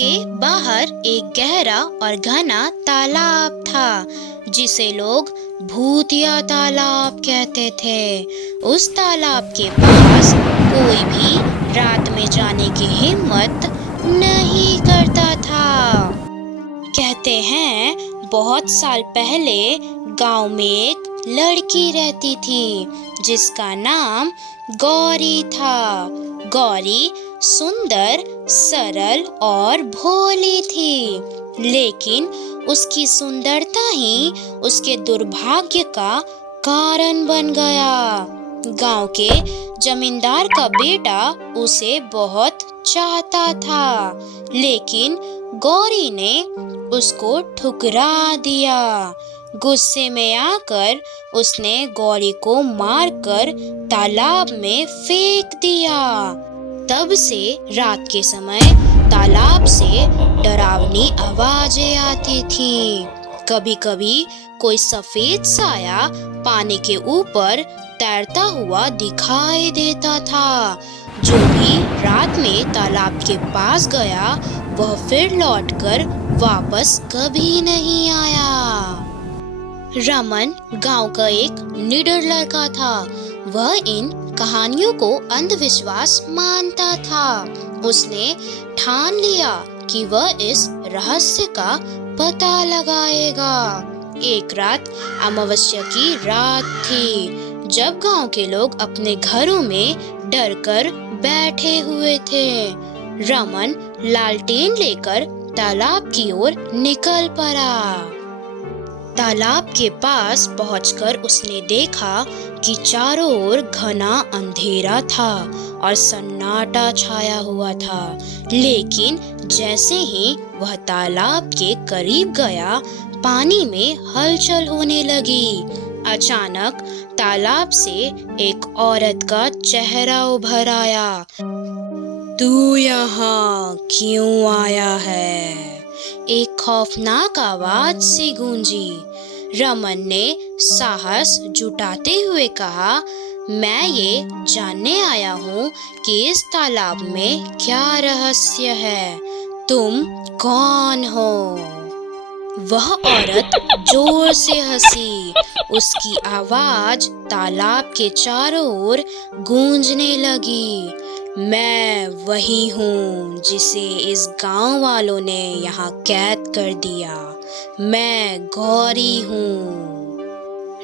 के बाहर एक गहरा और घना तालाब था, जिसे लोग भूतिया तालाब कहते थे। उस तालाब के पास कोई भी रात में जाने की हिम्मत नहीं करता था। कहते हैं बहुत साल पहले गांव में एक लड़की रहती थी जिसका नाम गौरी था। गौरी सुंदर, सरल और भोली थी, लेकिन उसकी सुंदरता ही उसके दुर्भाग्य का कारण बन गया। गांव के जमींदार का बेटा उसे बहुत चाहता था, लेकिन गौरी ने उसको ठुकरा दिया। गुस्से में आकर उसने गौरी को मारकर तालाब में फेंक दिया। तब से रात के समय तालाब से डरावनी आवाजें आती थीं। कभी-कभी कोई सफेद साया पानी के ऊपर तैरता हुआ दिखाई देता था। जो भी रात में तालाब के पास गया वह फिर लौटकर वापस कभी नहीं आया। रमन गांव का एक निडर लड़का था। वह इन कहानियों को अंधविश्वास मानता था। उसने ठान लिया कि वह इस रहस्य का पता लगाएगा। एक रात अमावस्या की रात थी, जब गांव के लोग अपने घरों में डरकर बैठे हुए थे। रमन लालटेन लेकर तालाब की ओर निकल पड़ा। तालाब के पास पहुंचकर उसने देखा कि चारों ओर घना अंधेरा था और सन्नाटा छाया हुआ था। लेकिन जैसे ही वह तालाब के करीब गया, पानी में हलचल होने लगी। अचानक तालाब से एक औरत का चेहरा उभर आया। तू यहाँ क्यों आया है? एक खौफनाक आवाज सी गूंजी। रमन ने साहस जुटाते हुए कहा, मैं ये जानने आया हूँ कि इस तालाब में क्या रहस्य है। तुम कौन हो? वह औरत जोर से हंसी। उसकी आवाज तालाब के चारों ओर गूंजने लगी। मैं वही हूँ जिसे इस गांव वालों ने यहाँ कैद कर दिया। मैं गौरी हूँ।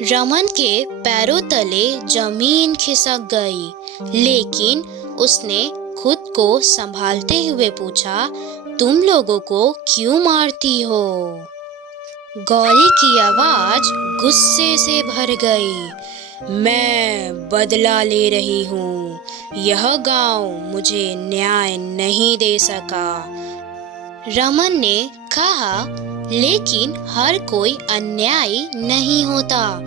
रमन के पैरों तले जमीन खिसक गई, लेकिन उसने खुद को संभालते हुए पूछा, तुम लोगों को क्यों मारती हो? गौरी की आवाज गुस्से से भर गई। मैं बदला ले रही हूँ। यह गांव मुझे न्याय नहीं दे सका। रमन ने कहा, लेकिन हर कोई अन्यायी नहीं होता।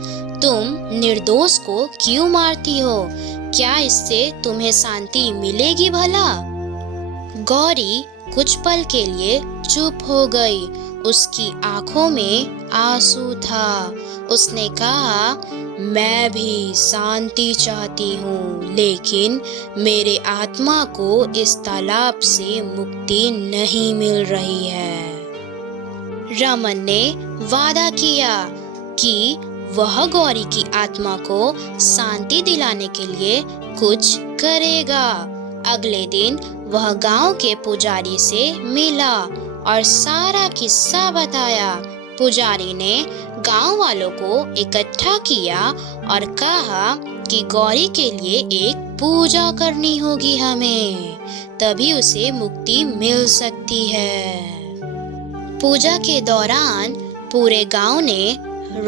तुम निर्दोष को क्यों मारती हो? क्या इससे तुम्हें शांति मिलेगी भला? गौरी कुछ पल के लिए चुप हो गई। उसकी आंखों में आंसू था। उसने कहा, मैं भी शांति चाहती हूँ, लेकिन मेरे आत्मा को इस तालाब से मुक्ति नहीं मिल रही है। रमन ने वादा किया कि वह गौरी की आत्मा को शांति दिलाने के लिए कुछ करेगा। अगले दिन वह गांव के पुजारी से मिला और सारा किस्सा बताया। पुजारी ने गांव वालों को इकट्ठा किया और कहा कि गौरी के लिए एक पूजा करनी होगी हमें, तभी उसे मुक्ति मिल सकती है। पूजा के दौरान पूरे गांव ने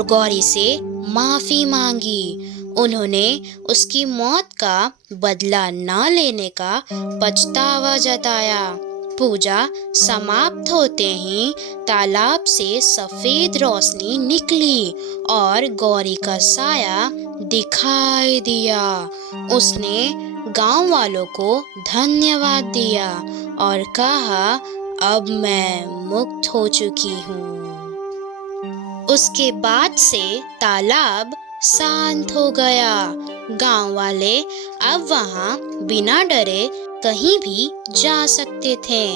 गौरी से माफी मांगी। उन्होंने उसकी मौत का बदला न लेने का पछतावा जताया। पूजा समाप्त होते ही तालाब से सफेद रोशनी निकली और गौरी का साया दिखाई दिया। उसने गांव वालों को धन्यवाद दिया और कहा, अब मैं मुक्त हो चुकी हूँ। उसके बाद से तालाब शांत हो गया। गांव वाले अब वहां बिना डरे कहीं भी जा सकते थे।